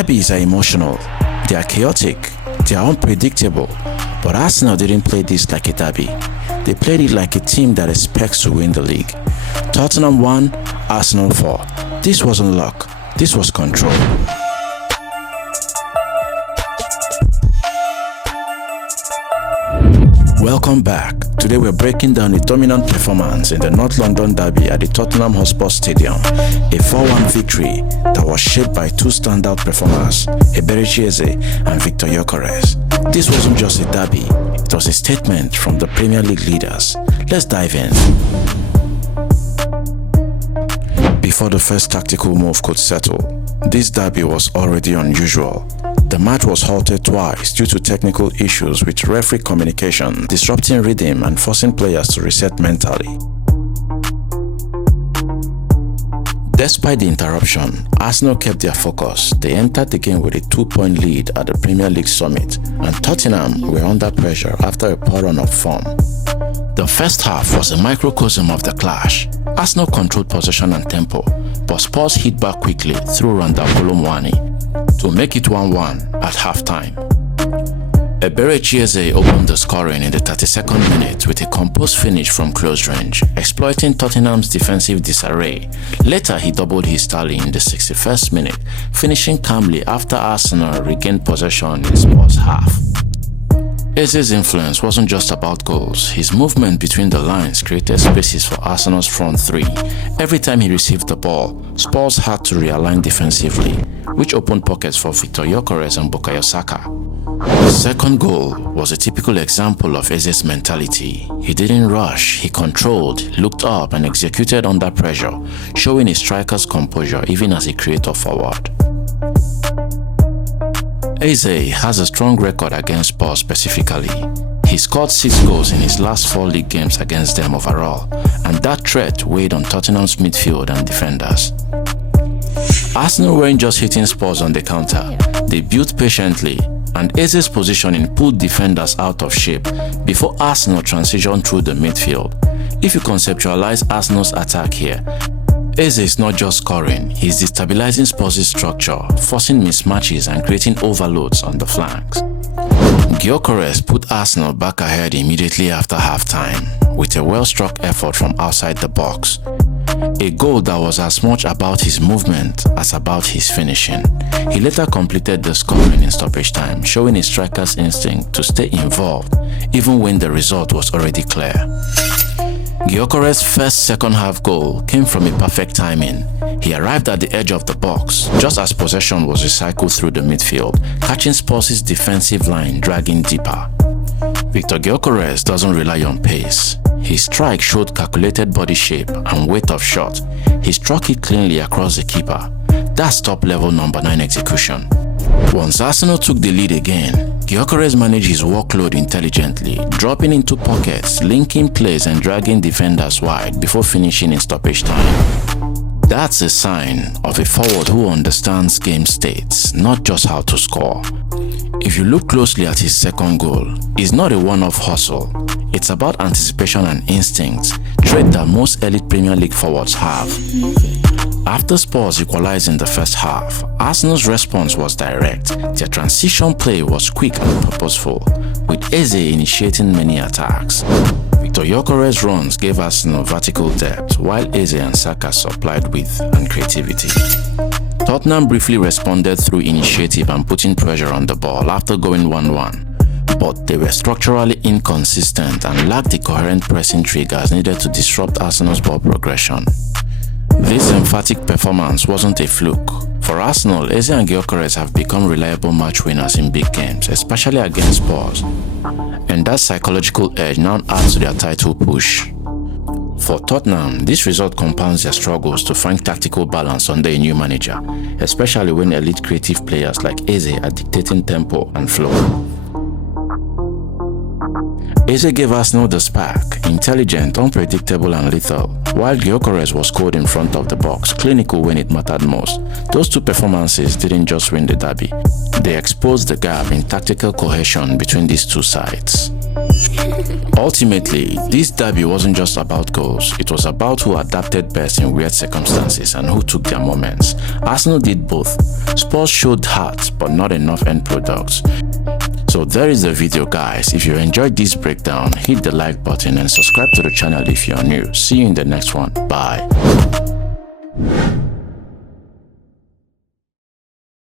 Derbies are emotional, they are chaotic, they are unpredictable, but Arsenal didn't play this like a derby. They played it like a team that expects to win the league. Tottenham won, Arsenal 4. This wasn't luck, this was control. Welcome back. Today we're breaking down the dominant performance in the North London derby at the Tottenham Hotspur Stadium. A 4-1 victory that was shaped by two standout performers, Eberechi Eze and Viktor Gyökeres. This wasn't just a derby, it was a statement from the Premier League leaders. Let's dive in. Before the first tactical move could settle, this derby was already unusual. The match was halted twice due to technical issues with referee communication, disrupting rhythm and forcing players to reset mentally. Despite the interruption, Arsenal kept their focus. They entered the game with a 2-point lead at the Premier League summit, and Tottenham were under pressure after a poor run of form. The first half was a microcosm of the clash. Arsenal controlled possession and tempo, but Spurs hit back quickly through Randall Colomwani to make it 1-1 at halftime. Eberechi Eze opened the scoring in the 32nd minute with a composed finish from close range, exploiting Tottenham's defensive disarray. Later he doubled his tally in the 61st minute, finishing calmly after Arsenal regained possession in Spurs' half. Eze's influence wasn't just about goals. His movement between the lines created spaces for Arsenal's front three. Every time he received the ball, Spurs had to realign defensively, which opened pockets for Viktor Gyökeres and Bukayo Saka. The second goal was a typical example of Eze's mentality. He didn't rush, he controlled, looked up and executed under pressure, showing a striker's composure even as a creator forward. Eze has a strong record against Spurs specifically. He scored 6 goals in his last 4 league games against them overall, and that threat weighed on Tottenham's midfield and defenders. Arsenal weren't just hitting Spurs on the counter, they built patiently, and Eze's positioning pulled defenders out of shape before Arsenal transitioned through the midfield. If you conceptualize Arsenal's attack here, Eze is not just scoring, he's destabilizing Spurs' structure, forcing mismatches and creating overloads on the flanks. Gyökeres put Arsenal back ahead immediately after halftime with a well-struck effort from outside the box. A goal that was as much about his movement as about his finishing. He later completed the scoring in stoppage time, showing a striker's instinct to stay involved even when the result was already clear. Gyökeres' first second-half goal came from a perfect timing. He arrived at the edge of the box just as possession was recycled through the midfield, catching Spurs' defensive line dragging deeper. Viktor Gyökeres doesn't rely on pace. His strike showed calculated body shape and weight of shot. He struck it cleanly across the keeper. That's top-level number 9 execution. Once Arsenal took the lead again, Gyökeres managed his workload intelligently, dropping into pockets, linking plays and dragging defenders wide before finishing in stoppage time. That's a sign of a forward who understands game states, not just how to score. If you look closely at his second goal, it's not a one-off hustle. It's about anticipation and instinct, trait that most elite Premier League forwards have. After Spurs equalized in the first half, Arsenal's response was direct. Their transition play was quick and purposeful, with Eze initiating many attacks. Viktor Gyökeres' runs gave Arsenal vertical depth, while Eze and Saka supplied width and creativity. Tottenham briefly responded through initiative and putting pressure on the ball after going 1-1. But they were structurally inconsistent and lacked the coherent pressing triggers needed to disrupt Arsenal's ball progression. This emphatic performance wasn't a fluke. For Arsenal, Eze and Gyökeres have become reliable match winners in big games, especially against Spurs, and that psychological edge now adds to their title push. For Tottenham, this result compounds their struggles to find tactical balance under a new manager, especially when elite creative players like Eze are dictating tempo and flow. Eze gave Arsenal the spark, intelligent, unpredictable and lethal, while Gyökeres was cold in front of the box, clinical when it mattered most. Those two performances didn't just win the derby, they exposed the gap in tactical cohesion between these two sides. Ultimately, this derby wasn't just about goals, it was about who adapted best in weird circumstances and who took their moments. Arsenal did both. Spurs showed heart but not enough end products. So there is the video, guys. If you enjoyed this breakdown, hit the like button and subscribe to the channel if you're new. See you in the next one. Bye.